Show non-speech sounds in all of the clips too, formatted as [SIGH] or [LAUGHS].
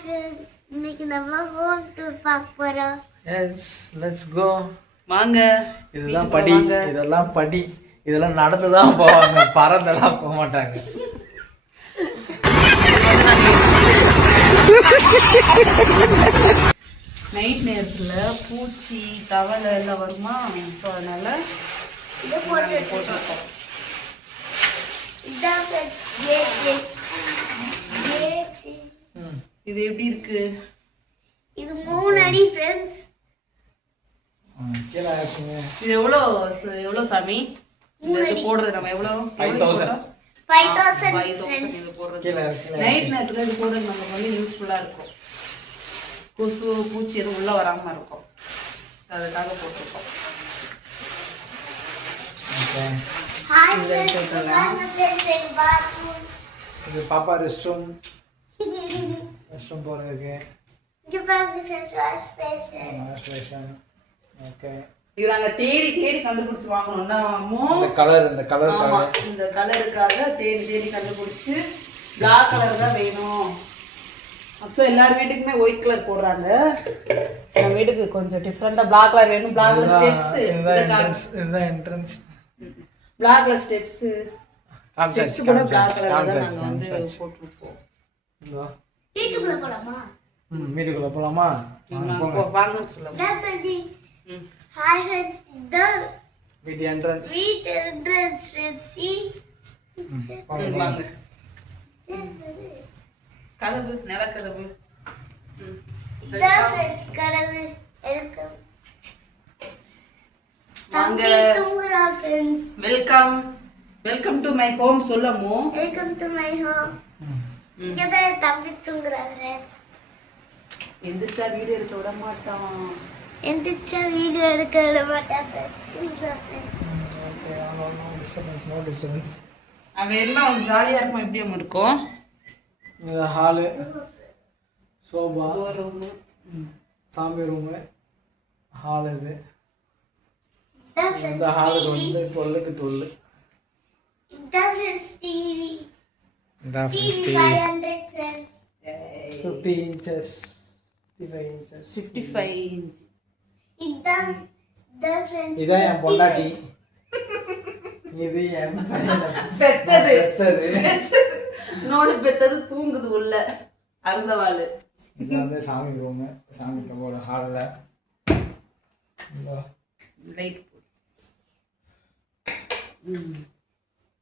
Friends இன்னைக்கு நம்ம home tour பார்க்க போறோம் எஸ் லெட்ஸ் கோ வாங்க. இதெல்லாம் படி இதெல்லாம் படி. இதெல்லாம் நடந்து தான் போவாங்க. பறந்தெல்லாம் போக மாட்டாங்க. நைட் நேரத்துல பூச்சி தவளை எல்லாம் வருமா? ஸோ அதனால இது போட்டு போட்டிருக்கோம். இதான் ஃப்ரெண்ட்ஸ் கேட் கேட் ம் இது எப்படி இருக்கு? இது மூணு அடி ஃப்ரெண்ட்ஸ் இது எவ்வளோ ச- எவ்வளோ சாமி? இது போடுறது நம்ம எவ்வளோ? 5,000. ஃபைவ் தௌசண்ட் ஃபைவ் தௌசண்ட் இது போடுறது. கீழே கீழே நைட் நேரத்துல இது போடுறது நமக்கு வந்து யூஸ்ஃபுல்லா இருக்கும். கொசு பூச்சி எதுவும் உள்ள வராம இருக்கும். அதுக்காக போட்டிருக்கோம். இது பாப்பா ரெஸ்ட் ரூம் ரெஸ்ட் ரூம் போகிறதுக்கு ஓகே இது நாங்க தேடி தேடி கண்டுபிடிச்சு வாங்கணும்னா இந்த கலர் இந்த கலர் ஆமா இந்த கலருக்காக தேடி தேடி கண்டுபிடிச்சு பிளாக் கலர் தான் வேணும். அப்போ எல்லார் வீட்டுக்குமே ஒயிட் கலர் போடுறாங்க. நம்ம வீட்டுக்கு கொஞ்சம் டிஃப்ரெண்டா பிளாக் கலர் வேணும். பிளாக் கலர் ஸ்டெப்ஸ் இதுதான் entrance black colour steps steps கூட பிளாக் கலர் தான் காமிச்சாச்சு நாங்க வந்து போட்டிருப்போம். வீட்டுக்குள்ள போலாமா? ம் வீட்டுக்குள்ள போலாமா? வாங்க, போங்க. போ- வாங்கன்னு சொல்லுங்க இதான் ஃப்ரெண்ட்ஸ் ம். ஹாய் ஃப்ரெண்ட்ஸ் இதான் வீட்டு என்ட்ரன்ஸ் வீட்டு என்ட்ரன்ஸ் ஃப்ரெண்ட்ஸ் ம், வாங்க. கதவு நிலக்கதவு ம். இதான் ஃப்ரெண்ட்ஸ் கதவு welcome welcome welcome to my home சொல்லமோ? Welcome to my. Home தம்பி ஃப்ரெண்ட்ஸ் எந்திரிச்சா வீடு எடுக்க விட மாட்டான். எந்திரிச்சா வீடியோ எடுக்க விட மாட்டேன் அவன் என்ன அவன் ஜாலியா இருக்கும் எப்படி அவன் இருக்கும்? ஹாலு சோபா ரூம் சாமி ரூமு ஹால் இது. இந்த ஹாலுக்கு வந்து டுவெல்லுக்கு டுவெல் இதான் ஃப்ரெண்ட்ஸ் டிவி இந்த friends fifty inches fifty five inches fifty five inch இதான் இதான் என் பொண்டாட்டி இது என் பெத்தது பெத்தது நோடு பெத்தது தூங்குது உள்ள. அருந்தவாள். இது வந்து சாமி ரூமு. சாமி கம்போட ஹாலில். லைட்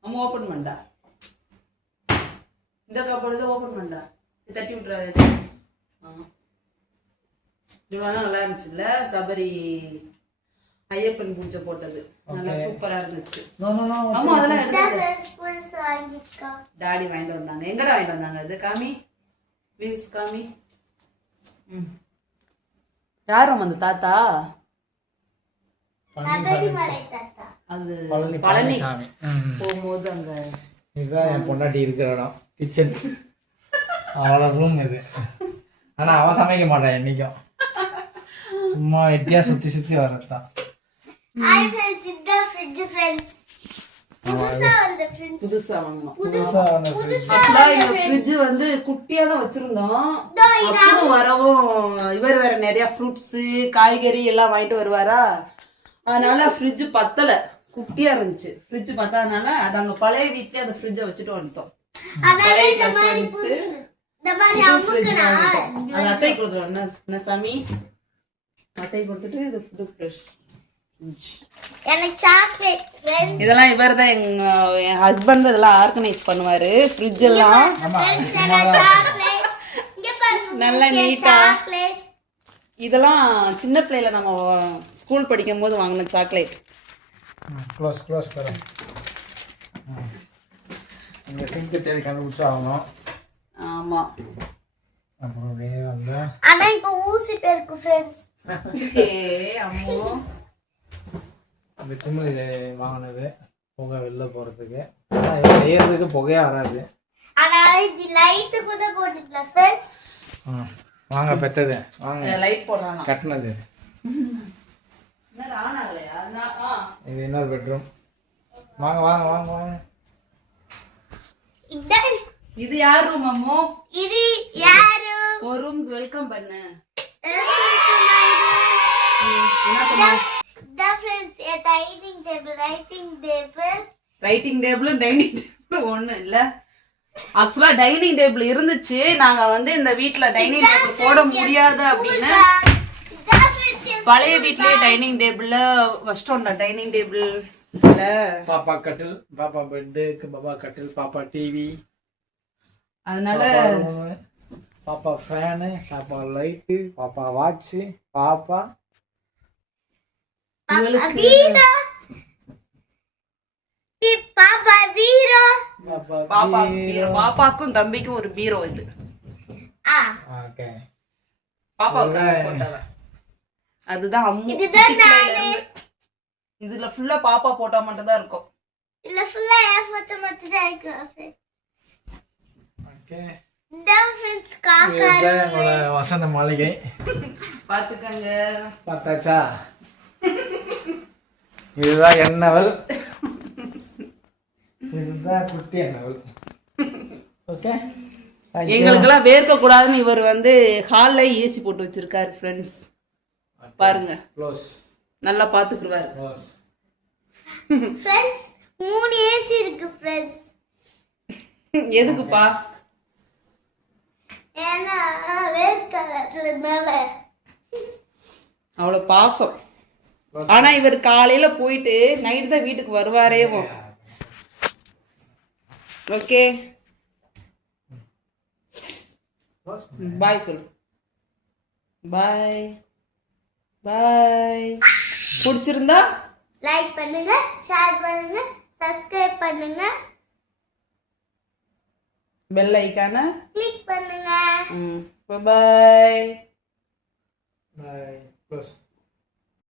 அம்மா ஓப்பன் பண்ணா இந்த கப்போடு ஓப்பன் பண்ணா இது தட்டி விட்டுறாது இவ்வளோ நல்லா இருந்துச்சுல்ல சபரி ஐயப்பன் பூஜை போட்டது நல்லா சூப்பரா இருந்துச்சு ஆமா அதெல்லாம் எடுத்து டாடி வாங்கிட்டு வந்தாங்க எங்கடா வாங்கிட்டு வந்தாங்க அது காமி வீல்ஸ் காமி ம் யாரும் அந்த தாத்தா அது பழனி போகும்போது அங்க இதுதான் என் பொண்டாட்டி இருக்கிற இடம் கிச்சன் அவளோட ரூம் இது. ஆனால் அவன் சமைக்க மாட்டான் என்னைக்கும். சும்மா வெட்டியா சுற்றி சுற்றி வரதான் புதுசா வந்த ஃப்ரெண்ட்ஸ் புதுசா வாங்கணும் புதுசாக வந்து புதுசா ஆக்சுவலா இந்த ஃப்ரிட்ஜ் வந்து குட்டியா தான் வச்சிருந்தோம். அப்புறம் வரவும் இவர் வேற நிறைய ஃப்ரூட்ஸ் காய்கறி எல்லாம் வாங்கிட்டு வருவாரா? அதனால ஃப்ரிட்ஜ் பத்தல. குட்டியா இருந்துச்சு. ஃப்ரிட்ஜ் பத்தாதனால அது அங்க பழைய வீட்லயே அந்த ஃப்ரிட்ஜை வச்சுட்டு வந்துட்டோம். அது அத்தை கொடுத்துருவோம். என்ன சாமி? அத்தை கொடுத்துட்டு இது புது ஃப்ரெஷ் இதெல்லாம் இவர் தான் எங்க என் ஹஸ்பண்ட் இதெல்லாம் ஆர்கனைஸ் பண்ணுவாரு. ஃப்ரிட்ஜ் எல்லாம். ஃப்ரெண்ட்ஸ் எனக்கு சாக்லேட் இங்க பாருங்க [LAUGHS] நல்லா நீட்டா இதெல்லாம் சின்ன பிள்ளையில நம்ம ஸ்கூல் படிக்கும் போது வாங்கின சாக்லேட் க்ளோஸ் க்ளோஸ் இந்த சிங்க்கு தேடி கண்டுபிடிச்சி ஆகணும் ஆமா. அப்புறம் அப்படியே வந்து ஆனா இப்போ ஊசி பேருக்கு ஃப்ரெண்ட்ஸ் ஏ அம்மோ. அந்த சிம்மில் வாங்கினது. புகை வெளில போகிறதுக்கு ஆனால் செய்யறதுக்கு புகையே வராது. ஆனா இது லைட் கூட போட்டுக்கலாம் ஃப்ரெண்ட்ஸ் வாங்க பெத்தது. வாங்க. லைட் போடுறானா? கட்டினது. இது இன்னொரு பெட்ரூம் வாங்க வாங்க வாங்க வாங்க. இது யார் ரூம் அம்மோ இது யாரு? ஒரு room வெல்கம் பண்ணு. The friends, a dining table, writing table. Writing டேபிளும் dining டேபிளும் ஒண்ணு இல்ல. ஆக்சுவலா டைனிங் டேபிள் இருந்துச்சு. நாங்க வந்து இந்த வீட்ல டைனிங் டேபிள் போட முடியாது அப்படின்னு. பழைய வீட்லயே டைனிங் டேபிள்ல வச்சிட்டோம்ல டைனிங் டேபிள் பாப்பா கட்டில் பாப்பா பெட்டு பாப்பா கட்டில் பாப்பா டிவி அதனால பாப்பா பாப்பா ஃபேனு பாப்பா லைட்டு பாப்பா வாட்சு பாப்பா. பாப்பா பாப்பா பாப்பாக்கும் தம்பிக்கும் ஒரு பீரோ இது. போட்டவ. அதுதான் அம்மு. இதுல ஃபுல்லா பாப்பா போட்டா மட்டும் தான் இருக்கும். இல்ல ஃபுல்லா என் மொத்த மொத்தம் தான் இருக்கு ஓகே. வசந்த மாளிகை. பாத்துக்கங்க பார்த்தாச்சா? இதுதான் எண்ணவல் இதுதான் குட்டி எண்ணவல் ஓகே? எங்களுக்கெல்லாம் வேர்க்க கூடாதுன்னு இவர் வந்து ஹால்ல ஏசி போட்டு வச்சிருக்காரு ஃப்ரெண்ட்ஸ் பாருங்க. க்ளோஸ் நல்லா பாத்துக்குருவாரு. க்ளோஸ் ஃப்ரெண்ட்ஸ் மூணு ஏசி இருக்கு ஃப்ரெண்ட்ஸ் எதுக்குப்பா? ஏன்னா வேர்க்கலர்னால அவ்வளவு பாசம். ஆனா இவர் காலையில போயிட்டு நைட் தான் வீட்டுக்கு வருவாரேவோ ஓகே பாய் சொல்லு. பாய் பாய் பிடிச்சிருந்தா லைக் பண்ணுங்க ஷேர் பண்ணுங்க சப்ஸ்கிரைப் பண்ணுங்க. பெல் ஐக்கான கிளிக் பண்ணுங்க. ம் பாய் பாய் க்ளோஸ்